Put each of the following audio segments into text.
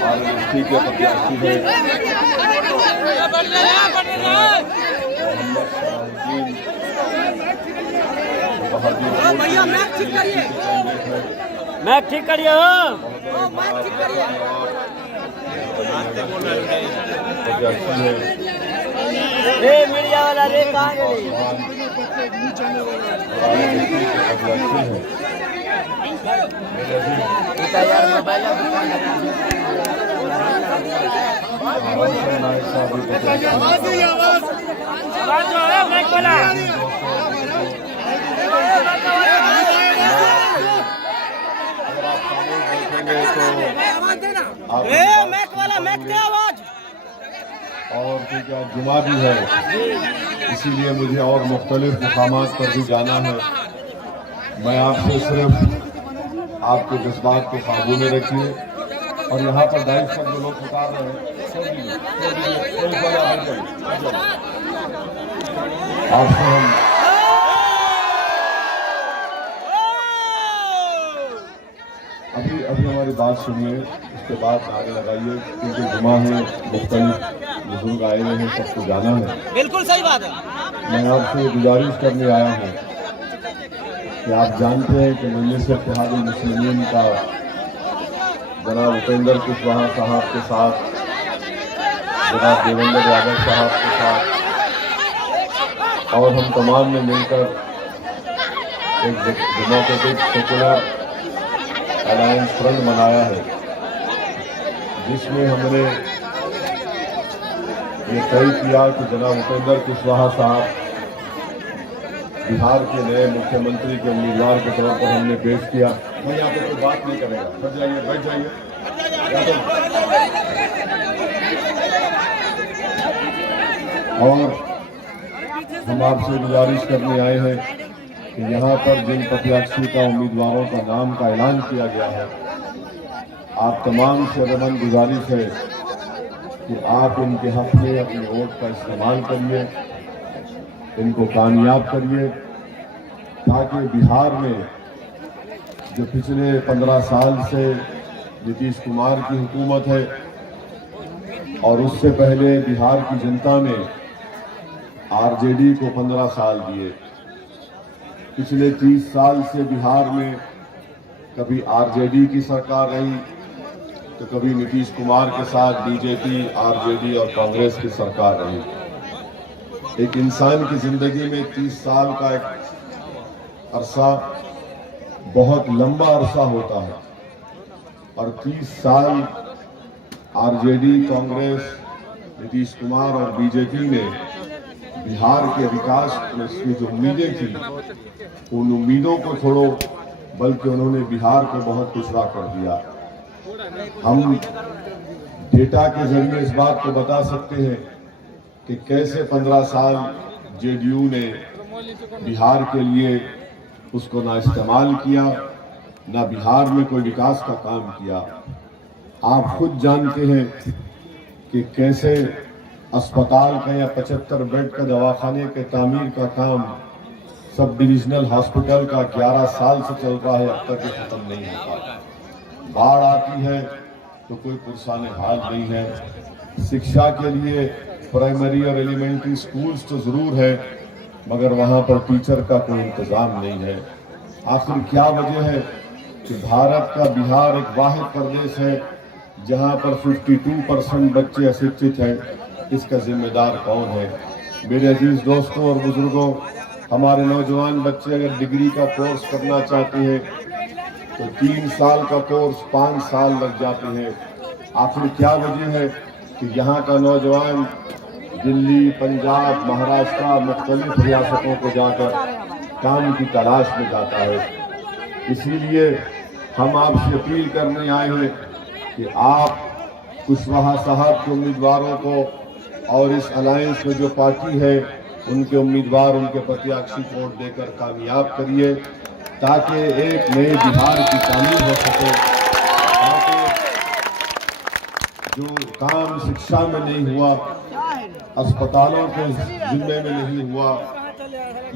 RLSP के प्रत्याशी है मैं ठीक करिए रे मीडिया वाला रे कहाँ गए यार मोबाइल और क्योंकि आज जुमा भी है इसीलिए मुझे और मुख्तलिफ मुकामात पर भी जाना है। मैं आपसे सिर्फ आपके जज्बात को काबू में रखिए और यहाँ पर दाइश पर जो लोग उतार रहे हैं आपसे हम अभी हमारी बात सुनिए, उसके बाद नारे लगाइए क्योंकि जुमा है, मुख्तलिफ बुजुर्ग आए हुए हैं, सबको जाना है। बिल्कुल सही बात है। मैं आपसे गुजारिश करने आया हूँ कि आप जानते हैं कि मजलिस इत्तेहादुल मुस्लिमीन का जनाब उपेंद्र कुशवाहा साहब के साथ, जनाब देवेंद्र यादव साहब के साथ और हम तमाम ने मिलकर एक डेमोक्रेटिक सेकुलर अलायंस फ्रंट बनाया है, जिसमें हमने ये तय किया कि जनाब उपेंद्र कुशवाहा साहब बिहार के नए मुख्यमंत्री के उम्मीदवार के तौर पर हमने पेश किया। मैं यहाँ पे कोई बात नहीं करेगा, बैठ जाइए बैठ जाइए। और हम आपसे गुजारिश करने आए हैं कि यहाँ पर जिन प्रत्याशी का उम्मीदवारों का नाम का ऐलान किया गया है, आप तमाम से रमन गुजारिश है कि आप इनके हक में अपने वोट का इस्तेमाल करिए, इनको कामयाब करिए, ताकि बिहार में जो पिछले 15 साल से नीतीश कुमार की हुकूमत है और उससे पहले बिहार की जनता ने आरजेडी को 15 साल दिए। पिछले 30 साल से बिहार में कभी आरजेडी की सरकार रही तो कभी नीतीश कुमार के साथ बीजेपी, आरजेडी और कांग्रेस की सरकार रही। एक इंसान की जिंदगी में 30 साल का एक अरसा बहुत लंबा अरसा होता है और 30 साल आरजेडी, कांग्रेस, नीतीश कुमार और बीजेपी ने बिहार के विकास में की जो उम्मीदें थी, उन उम्मीदों को छोड़ो, बल्कि उन्होंने बिहार को बहुत पिछड़ा कर दिया। हम डेटा के जरिए इस बात को बता सकते हैं कि कैसे 15 साल जेडीयू ने बिहार के लिए उसको ना इस्तेमाल किया, ना बिहार में कोई विकास का काम किया। आप खुद जानते हैं कि कैसे अस्पताल का या 75 बेड का दवाखाने के तामीर का काम सब डिविजनल हॉस्पिटल का 11 साल से चल रहा है, अब तक ये खत्म नहीं होता। बाढ़ आती है तो कोई पुरसाने हाल नहीं है। शिक्षा के लिए प्राइमरी और एलिमेंट्री स्कूल्स तो जरूर है, मगर वहां पर टीचर का कोई इंतजाम नहीं है। आखिर क्या वजह है कि भारत का बिहार एक वाहिद प्रदेश है जहां पर 52% बच्चे अशिक्षित हैं? इसका जिम्मेदार कौन है? मेरे अजीज दोस्तों और बुजुर्गों, हमारे नौजवान बच्चे अगर डिग्री का कोर्स करना चाहते हैं तो 3 साल का कोर्स 5 साल लग जाते हैं। आखिर क्या वजह है कि यहाँ का नौजवान दिल्ली, पंजाब, महाराष्ट्र, मुख्तलिफ रियासतों को जाकर काम की तलाश में जाता है? इसीलिए हम आपसे अपील करने आए हैं कि आप कुशवाहा साहब के उम्मीदवारों को और इस अलायंस में जो पार्टी है उनके उम्मीदवार, उनके प्रत्याशी को वोट देकर कामयाब करिए, ताकि एक नए बिहार की तामीर हो सके, ताकि जो काम शिक्षा में नहीं हुआ, अस्पतालों के जिम्मे में नहीं हुआ,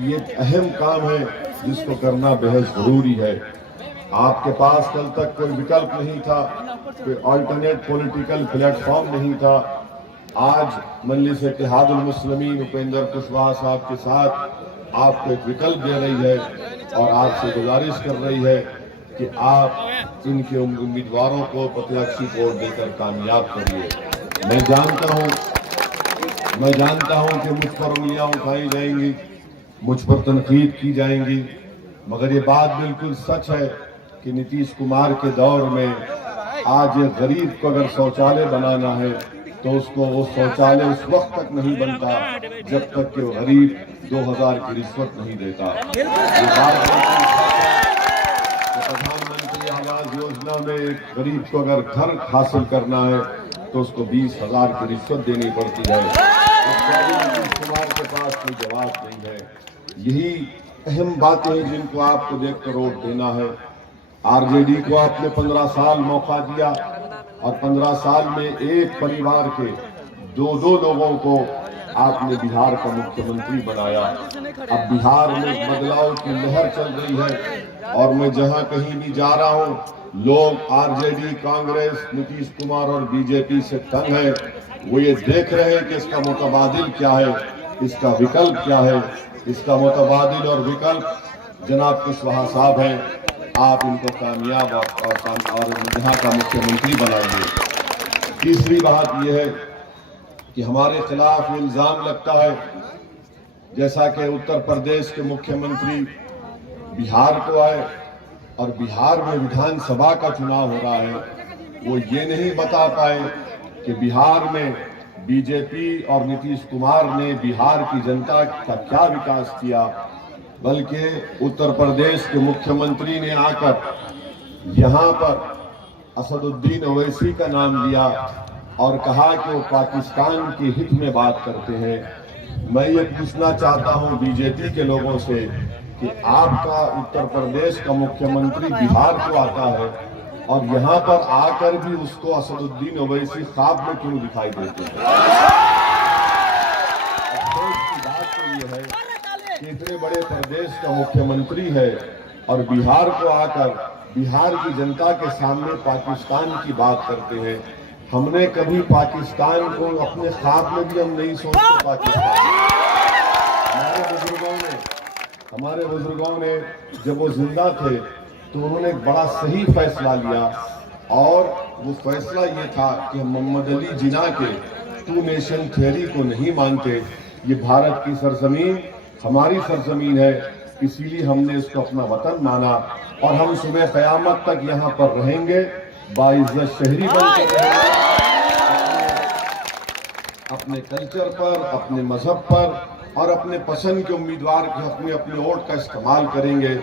ये अहम काम है जिसको करना बेहद जरूरी है। आपके पास कल तक कोई विकल्प नहीं था, कोई अल्टरनेट पॉलिटिकल प्लेटफॉर्म नहीं था। आज मजलिस इत्तेहादुल मुस्लिमीन उपेंद्र कुशवाहा साहब के साथ आपको एक विकल्प दे रही है और आपसे गुजारिश कर रही है कि आप इनके उम्मीदवारों को प्रत्याशी को वोट देकर कामयाब करिए। मैं जानता हूं कि मुझ पर उंगलियां उठाई जाएंगी, मुझ पर तनकीद की जाएंगी, मगर ये बात बिल्कुल सच है कि नीतीश कुमार के दौर में आज ये गरीब को अगर शौचालय बनाना है तो उसको वो शौचालय उस वक्त तक नहीं बनता जब तक कि वो गरीब 2000 की रिश्वत नहीं देता। प्रधानमंत्री आवास योजना में एक गरीब को अगर घर हासिल करना है तो उसको 20,000 की रिश्वत देनी पड़ती है। नीतीश कुमार के पास कोई जवाब नहीं है। यही अहम बातें हैं जिनको आपको देखकर वोट देना है। आरजेडी को आपने 15 साल मौका दिया और 15 साल में एक परिवार के दो लोगों को आपने बिहार का मुख्यमंत्री बनाया। अब बिहार में बदलाव की लहर चल रही है और मैं जहां कहीं भी जा रहा हूं, लोग आरजेडी, कांग्रेस, नीतीश कुमार और बीजेपी से तंग है। वो ये देख रहे हैं कि इसका मुतबादिल क्या है, इसका विकल्प क्या है। इसका मुतबादिल और विकल्प जनाब कुशवाहा साहब हैं। आप इनको कामयाब और यहाँ का मुख्यमंत्री बनाएंगे। तीसरी बात यह है कि हमारे खिलाफ इल्जाम लगता है, जैसा कि उत्तर प्रदेश के मुख्यमंत्री बिहार को आए और बिहार में विधानसभा का चुनाव हो रहा है, वो ये नहीं बता पाए कि बिहार में बीजेपी और नीतीश कुमार ने बिहार की जनता का क्या विकास किया, बल्कि उत्तर प्रदेश के मुख्यमंत्री ने आकर यहाँ पर असदुद्दीन ओवैसी का नाम लिया और कहा कि वो पाकिस्तान के हित में बात करते हैं। मैं ये पूछना चाहता हूँ बीजेपी के लोगों से कि आपका उत्तर प्रदेश का मुख्यमंत्री बिहार को आता है और यहाँ पर आकर भी उसको असदुद्दीन ओवैसी ख्वाब में क्यों दिखाई देते हैं? अफसोस की बात तो ये है कि इतने बड़े प्रदेश का मुख्यमंत्री है और बिहार को आकर बिहार की जनता के सामने पाकिस्तान की बात करते हैं। हमने कभी पाकिस्तान को अपने ख्वाब में भी हम नहीं सोचते। पाकिस्तान हमारे बुजुर्गों ने जब वो जिंदा थे तो उन्होंने एक बड़ा सही फैसला लिया और वो फैसला ये था कि हम मोहम्मद अली जिन्ना के 2 नेशन थ्योरी को नहीं मानते। ये भारत की सरजमीन हमारी सरजमीन है, इसीलिए हमने इसको अपना वतन माना और हम सुबह क़यामत तक यहाँ पर रहेंगे, बाइज़्ज़त शहरी बनकर रहेंगे, अपने कल्चर पर, अपने मजहब पर और अपने पसंद के उम्मीदवार के अपने वोट का इस्तेमाल करेंगे।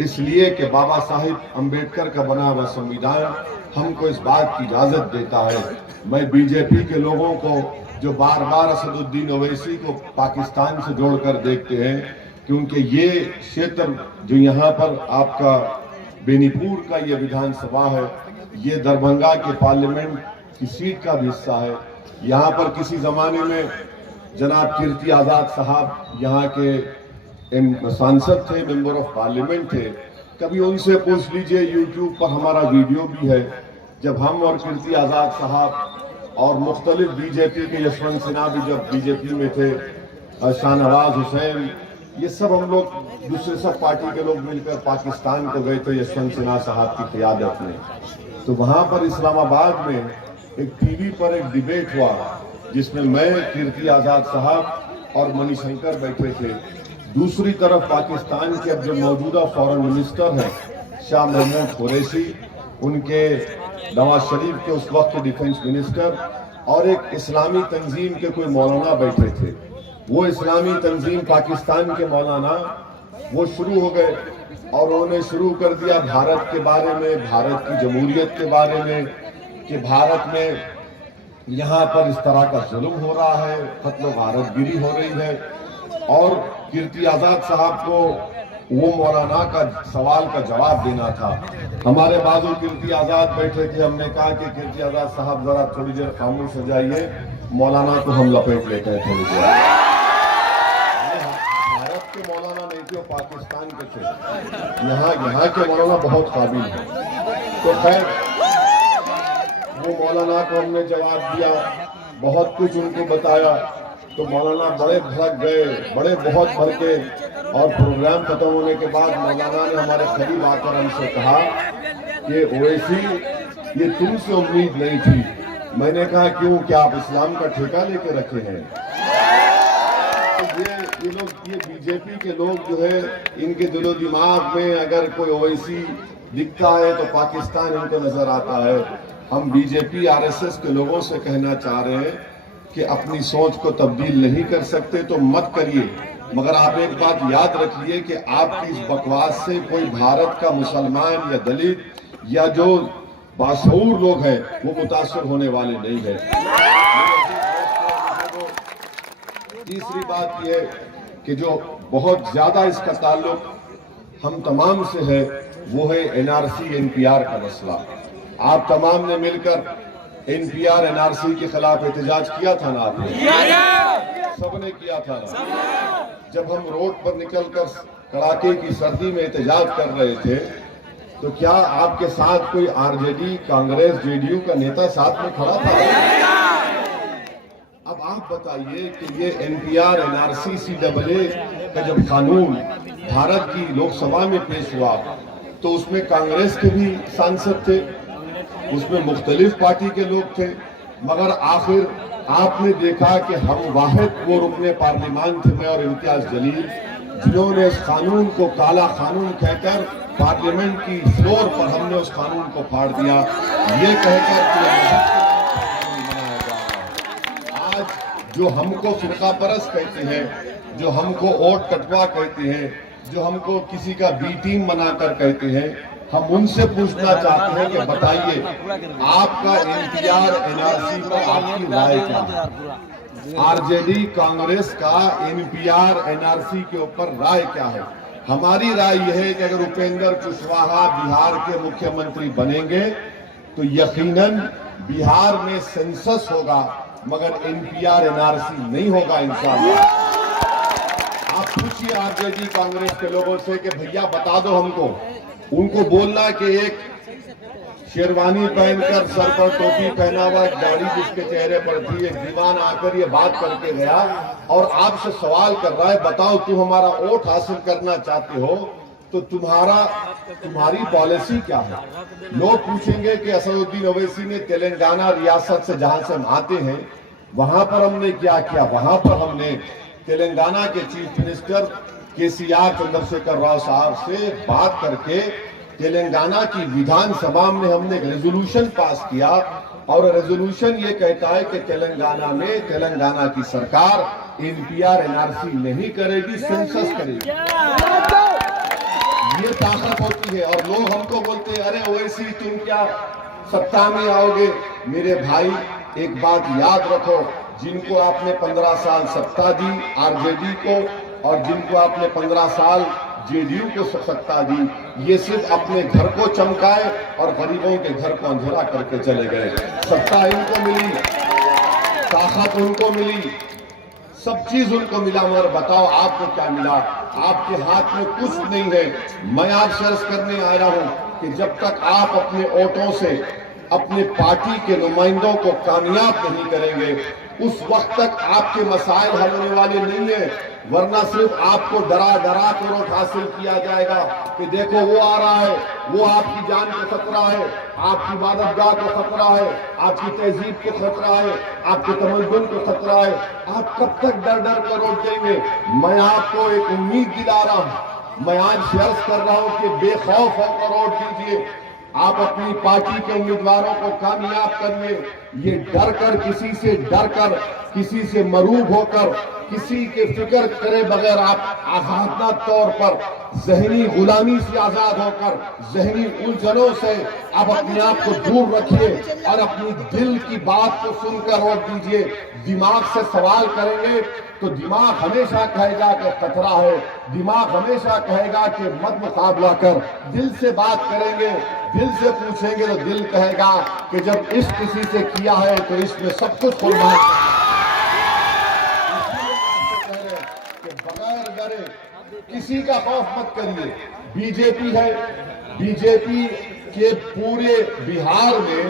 इसलिए कि बाबा साहिब अम्बेडकर का बना हुआ संविधान हमको इस बात की इजाजत देता है। मैं बीजेपी के लोगों को जो बार बार असदुद्दीन ओवैसी को पाकिस्तान से जोड़कर देखते हैं, क्योंकि ये क्षेत्र जो यहाँ पर आपका बेनीपुर का ये विधानसभा है, ये दरभंगा के पार्लियामेंट की सीट का भी हिस्सा है। यहाँ पर किसी जमाने में जनाब कीर्ति आजाद साहब यहाँ के सांसद थे, मेंबर ऑफ पार्लियामेंट थे। कभी उनसे पूछ लीजिए, यूट्यूब पर हमारा वीडियो भी है, जब हम और कीर्ति आजाद साहब और मुख्तलिफ बीजेपी के यशवंत सिन्हा भी जब बीजेपी में थे, शाहनवाज हुसैन, ये सब हम लोग दूसरे सब पार्टी के लोग मिलकर पाकिस्तान को गए थे यशवंत सिन्हा साहब की क़यादत में। तो वहाँ पर इस्लामाबाद में एक टीवी पर एक डिबेट हुआ जिसमें मैं, कीर्ति आजाद साहब और मणिशंकर बैठे थे। दूसरी तरफ पाकिस्तान के अब जो मौजूदा फॉरेन मिनिस्टर हैं शाह महमूद कुरैशी, उनके नवाज शरीफ के उस वक्त के डिफेंस मिनिस्टर और एक इस्लामी तंजीम के कोई मौलाना बैठे थे। वो इस्लामी तंजीम पाकिस्तान के मौलाना वो शुरू हो गए और उन्होंने शुरू कर दिया भारत के बारे में, भारत की जमहूरियत के बारे में, कि भारत में यहाँ पर इस तरह का जुल्म हो रहा है, कत्ल गारतगिरी हो रही है। और कीर्ति आजाद साहब को वो मौलाना का सवाल का जवाब देना था। हमारे बाजू कीर्ति आजाद बैठे थे, हमने कहा कि कीर्ति आजाद साहब जरा थोड़ी देर खामोश हो जाइए, मौलाना को हम लपेट लेते हैं थोड़ी देर। भारत के मौलाना नहीं थे, पाकिस्तान के थे। यहाँ के मौलाना बहुत काबिल है। तो खैर वो मौलाना को हमने जवाब दिया, बहुत कुछ उनको बताया, तो मौलाना बड़े भड़क गए, बड़े बहुत भड़के। और प्रोग्राम खत्म होने के बाद मौलाना ने हमारे करीब आकर हमसे कहा कि ओवैसी ये तुमसे उम्मीद नहीं थी। मैंने कहा क्यों, क्या आप इस्लाम का ठेका लेके रखे हैं? तो ये लोग, ये बीजेपी के लोग जो है, इनके दिलो दिमाग में अगर कोई ओवैसी दिखता है तो पाकिस्तान इनको नजर आता है। हम बीजेपी आरएसएस के लोगों से कहना चाह रहे हैं कि अपनी सोच को तब्दील नहीं कर सकते तो मत करिए, मगर आप एक बात याद रखिए कि आपकी इस बकवास से कोई भारत का मुसलमान या दलित या जो बाशऊर लोग हैं वो मुतासर होने वाले नहीं है। तीसरी बात यह कि जो बहुत ज्यादा इसका ताल्लुक हम तमाम से है, वो है एनआरसी एनपीआर का मसला। आप तमाम ने मिलकर एनपीआर एनआरसी के खिलाफ एहतजाज किया था ना? आपने सबने किया था ना? जब हम रोड पर निकलकर कड़ाके की सर्दी में एहतजाज कर रहे थे तो क्या आपके साथ कोई आरजेडी, कांग्रेस, जेडीयू का नेता साथ में खड़ा था? अब आप बताइए कि ये एनपीआर एनआरसी सीएए का जब कानून भारत की लोकसभा में पेश हुआ तो उसमें कांग्रेस के भी सांसद थे, उसमें मुख्तलिफ पार्टी के लोग थे, मगर आखिर आपने देखा कि हम वाहिद वो रुकने पार्लियामान थे, मैं और इम्तियाज जलील, जिन्होंने इस कानून को काला कानून कहकर पार्लियामेंट की फ्लोर पर हमने उस कानून को फाड़ दिया, ये कहकर मनाया जा रहा है। आज जो हमको फिरका परस्त कहते हैं, जो हमको वोट कटवा कहते हैं, जो हमको किसी का बी टीम बनाकर कहते हैं, हम उनसे पूछना चाहते हैं कि बताइए आपका एनपीआर एनआरसी पर आपकी राय क्या है? आरजेडी कांग्रेस का एनपीआर एनआरसी के ऊपर राय क्या है? हमारी राय यह है कि अगर उपेंद्र कुशवाहा बिहार के मुख्यमंत्री बनेंगे तो यकीनन बिहार में सेंसस होगा, मगर एनपीआर एनआरसी नहीं होगा इंशाअल्लाह। आप पूछिए आरजेडी कांग्रेस के लोगों से कि भैया बता दो हमको, उनको बोलना कि एक शेरवानी पहनकर सर पर टोपी पहना हुआ एक दाढ़ी जिसके चेहरे पर थी, एक दीवान आकर ये बात करके गया और आपसे सवाल कर रहा है, बताओ तुम हमारा वोट हासिल करना चाहते हो तो तुम्हारी पॉलिसी क्या है? लोग पूछेंगे कि असदुद्दीन ओवैसी ने तेलंगाना रियासत से जहां से हम आते हैं वहां पर हमने क्या किया? वहां पर हमने तेलंगाना के चीफ मिनिस्टर केसीआर चंद्रशेखर राव साहब से बात करके तेलंगाना की विधानसभा में हमने एक रेजोल्यूशन पास किया और रेजोल्यूशन ये कहता है कि तेलंगाना में तेलंगाना की सरकार एनपीआर एनआरसी नहीं करेगी, सेंसस करेगी। ये ताकत होती है। और लोग हमको बोलते हैं अरे ओवैसी तुम क्या सत्ता में आओगे? मेरे भाई एक बात याद रखो, जिनको आपने 15 साल सत्ता दी आरजेडी को और जिनको आपने 15 साल जेडीयू को सत्ता दी, ये सिर्फ अपने घर को चमकाए और गरीबों के घर को अंधेरा करके चले गए। सत्ता इनको मिली, ताकत उनको मिली, सब चीज उनको मिला, मगर बताओ आपको क्या मिला? आपके हाथ में कुछ नहीं है। मैं आपसे अर्ज करने आया हूं कि जब तक आप अपने वोटों से अपने पार्टी के नुमाइंदों को कामयाब नहीं करेंगे उस वक्त तक आपके मसाइल हल होने वाले नहीं है। वरना सिर्फ आपको डरा डरा कर वोट हासिल किया जाएगा कि देखो वो आ रहा है, वो आपकी जान को खतरा है, आपकी इबादतगाह को खतरा है, आपकी तहजीब को खतरा है, आपके तमद्दुन को खतरा है। आप कब तक डर डर कर वोट देंगे? मैं आपको एक उम्मीद दिला रहा हूं, मैं आज से अर्ज कर रहा हूं कि बेखौफ होकर वोट दीजिए। आप अपनी पार्टी के उम्मीदवारों को कामयाब करने ये डर कर, किसी से मरूब होकर, किसी के फिक्र करे बगैर आप आजादना तौर पर जहनी गुलामी से आजाद होकर, जहनी उलझनों से आप अपने आप को दूर रखिए और अपनी दिल की बात को सुनकर वोट दीजिए। दिमाग से सवाल करेंगे तो दिमाग हमेशा कहेगा कि खतरा है, दिमाग हमेशा कहेगा कि मत मुकाबला कर। दिल से बात करेंगे, दिल से पूछेंगे तो दिल कहेगा कि जब इश्क किसी से किया है तो इसमें सब कुछ कुर्बान कि बगैर डरे किसी का खौफ मत करिए। बीजेपी है, बीजेपी के पूरे बिहार में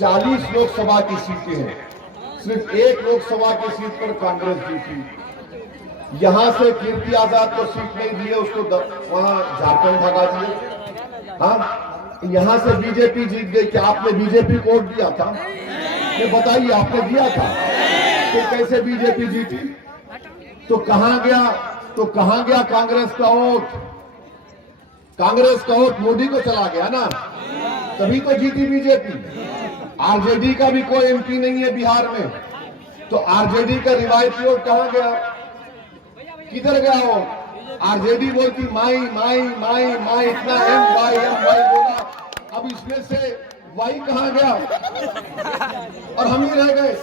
40 लोकसभा की सीटें हैं, सिर्फ एक लोकसभा की सीट पर कांग्रेस जीती। यहां से कीर्ति आजाद को सीट नहीं दी है, उसको वहां झारखंड भगा दिए। हाँ, यहां से बीजेपी जीत गई। क्या आपने बीजेपी को वोट दिया था? ये बताइए, आपने दिया था? तो कैसे बीजेपी जीती? तो कहां गया कांग्रेस का वोट? कांग्रेस का वोट मोदी को चला गया ना, तभी तो जीती बीजेपी। आरजेडी का भी कोई एमपी नहीं है बिहार में, तो आरजेडी का रिवायती वोट कहां गया? किधर गया वो? आरजेडी बोलती माई माई माई माई, इतना एम वाई बोला, अब इसमें से वाई कहां गया? और हम ही रह गए।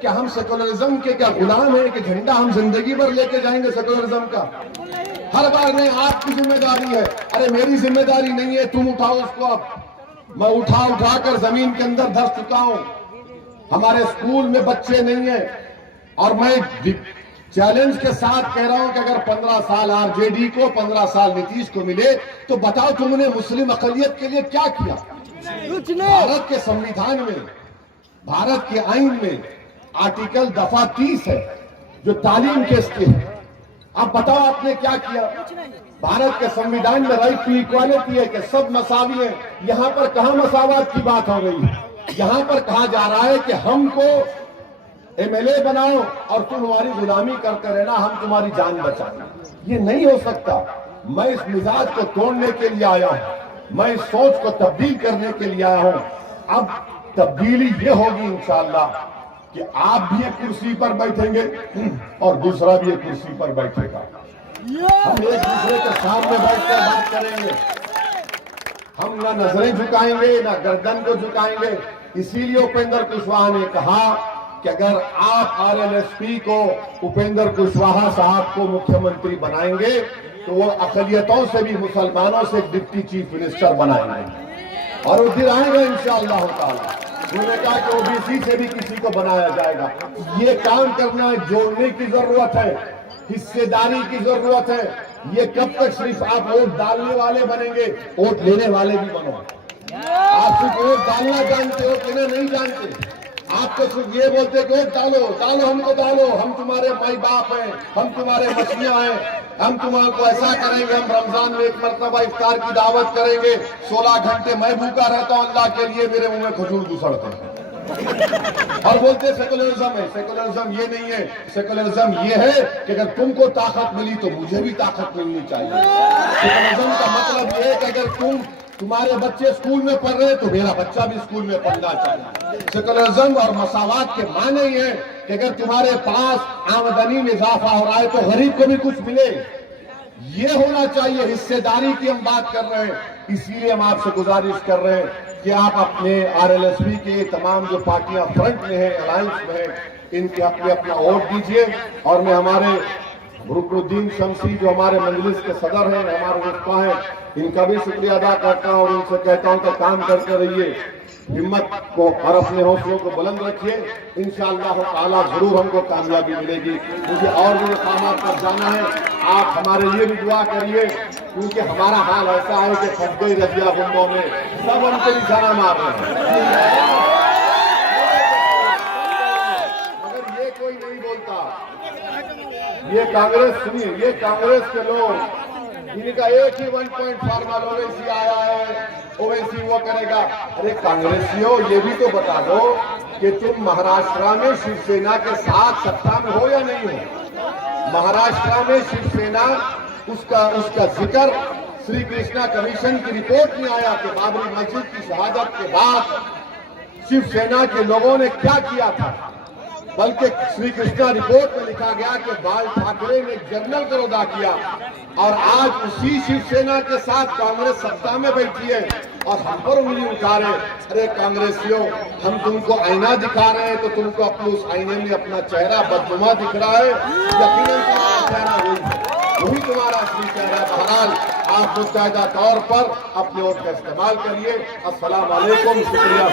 क्या हम सेकुलरिज्म के क्या गुलाम हैं कि झंडा हम जिंदगी भर लेके जाएंगे सेकुलरिज्म का? हर बार नहीं, आपकी जिम्मेदारी है। अरे मेरी जिम्मेदारी नहीं है, तुम उठाओ उसको। अब मैं उठा कर जमीन के अंदर धस चुका हूं। हमारे स्कूल में बच्चे नहीं है, और मैं चैलेंज के साथ कह रहा हूं कि अगर 15 साल आरजेडी को, 15 साल नीतीश को मिले तो बताओ तुमने मुस्लिम अकलियत के लिए क्या किया? भारत के संविधान में, भारत के आईन में आर्टिकल दफा 30 है जो तालीम के इसके है। अब बताओ आपने क्या किया? भारत के संविधान में राइट टू इक्वालिटी है कि सब मसावी हैं। यहां पर कहां मसावत की बात हो रही है? यहां पर कहा जा रहा है कि हमको एमएलए बनाओ और तुम हमारी गुलामी करते रहना, हम तुम्हारी जान बचाएंगे। ये नहीं हो सकता। मैं इस मिजाज को तोड़ने के लिए आया हूं, मैं इस सोच को तब्दील करने के लिए आया हूं। अब तब्दीली ये होगी इंशाअल्लाह कि आप भी एक कुर्सी पर बैठेंगे और दूसरा भी एक कुर्सी पर बैठेगा। हम एक दूसरे के सामने बैठकर बात करेंगे, हम ना नजरें झुकाएंगे ना गर्दन को झुकाएंगे। इसीलिए उपेंद्र कुशवाहा ने कहा कि अगर आप आरएलएसपी को, उपेंद्र कुशवाहा साहब को मुख्यमंत्री बनाएंगे तो वो अकलियतों से भी, मुसलमानों से डिप्टी चीफ मिनिस्टर बनाएंगे और उधर आएगा इंशाअल्लाह ताला। उन्होंने कहा कि ओबीसी से भी किसी को बनाया जाएगा। ये काम करना है, जोड़ने की जरूरत है, हिस्सेदारी की जरूरत है। ये कब तक सिर्फ आप वोट डालने वाले बनेंगे? वोट लेने वाले भी बनो। आप सिर्फ वोट डालना जानते हो कि नहीं जानते? आप तो सिर्फ ये बोलते कि वोट डालो डालो, हमको डालो, हम तुम्हारे माई बाप हैं, हम तुम्हारे मसीहा हैं, हम तुम्हारे ऐसा करेंगे, हम रमजान में एक मरतबा इफ्तार की दावत करेंगे, 16 घंटे मैं भूखा रहता हूं अल्लाह के लिए, मेरे मुंह में खजूर घुसड़ते हैं और बोलते सेकुलरिज्म है। सेकुलरिज्म ये नहीं है, सेकुलरिज्म ये है कि अगर तुमको ताकत मिली तो मुझे भी ताकत मिलनी चाहिए। सेकुलरिज्म का मतलब ये है कि अगर तुम्हारे बच्चे स्कूल में पढ़ रहे हैं तो मेरा बच्चा भी स्कूल में पढ़ना चाहिए। सेकुलरिज्म और मसावात के माने ये है कि अगर तुम्हारे पास आमदनी में इजाफा हो रहा है तो गरीब को भी कुछ मिले। ये होना चाहिए। हिस्सेदारी की हम बात कर रहे हैं, इसीलिए हम आपसे गुजारिश कर रहे हैं कि आप अपने आरएलएसपी के तमाम जो पार्टियां फ्रंट में है, अलायंस में है, इनके अपना वोट दीजिए। और मैं हमारे रुकनुद्दीन शमसी जो हमारे मजलिस के सदर हैं, हमारे वक्ता हैं, इनका भी शुक्रिया अदा करता हूं और उनसे कहता हूं कि काम करते रहिए, हिम्मत को और अपने हौसलों को बुलंद रखिए। इंशाअल्लाह ताला जरूर हमको कामयाबी मिलेगी। मुझे और भी काम पर जाना है, आप हमारे लिए भी दुआ करिए, क्योंकि हमारा हाल ऐसा है कि फंस गई रजिया गुंडों में, सब हमको निशाना मार रहे हैं। अगर ये कोई नहीं बोलता, ये कांग्रेस, सुनिए, ये कांग्रेस के लोग, इनका एक ही 1 पॉइंट फार्मल, ओवैसी आया है, ओवैसी वो करेगा। अरे कांग्रेसियों, ये भी तो बता दो कि तुम महाराष्ट्र में शिवसेना के साथ सत्ता में हो या नहीं हो। महाराष्ट्र में शिवसेना, उसका जिक्र श्री कृष्णा कमीशन की रिपोर्ट में आया कि बाबरी मस्जिद की शहादत के बाद शिवसेना के लोगों ने क्या किया था, बल्कि श्री कृष्णा रिपोर्ट में लिखा गया कि बाल ठाकरे ने जनरल का अदा किया और आज उसी शिवसेना के साथ कांग्रेस सत्ता में बैठी है और हम पर उंगली उठा रहे। अरे कांग्रेसियों, हम तुमको आईना दिखा रहे हैं तो तुमको अपने उस आईने में अपना चेहरा बदनुमा दिख रहा है। यकीनन तुम्हारा चेहरा वही तुम्हारा असली चेहरा। बहरहाल आप मुस्तैदा तौर पर अपने वोट का इस्तेमाल करिए। अस्सलाम वालेकुम, शुक्रिया।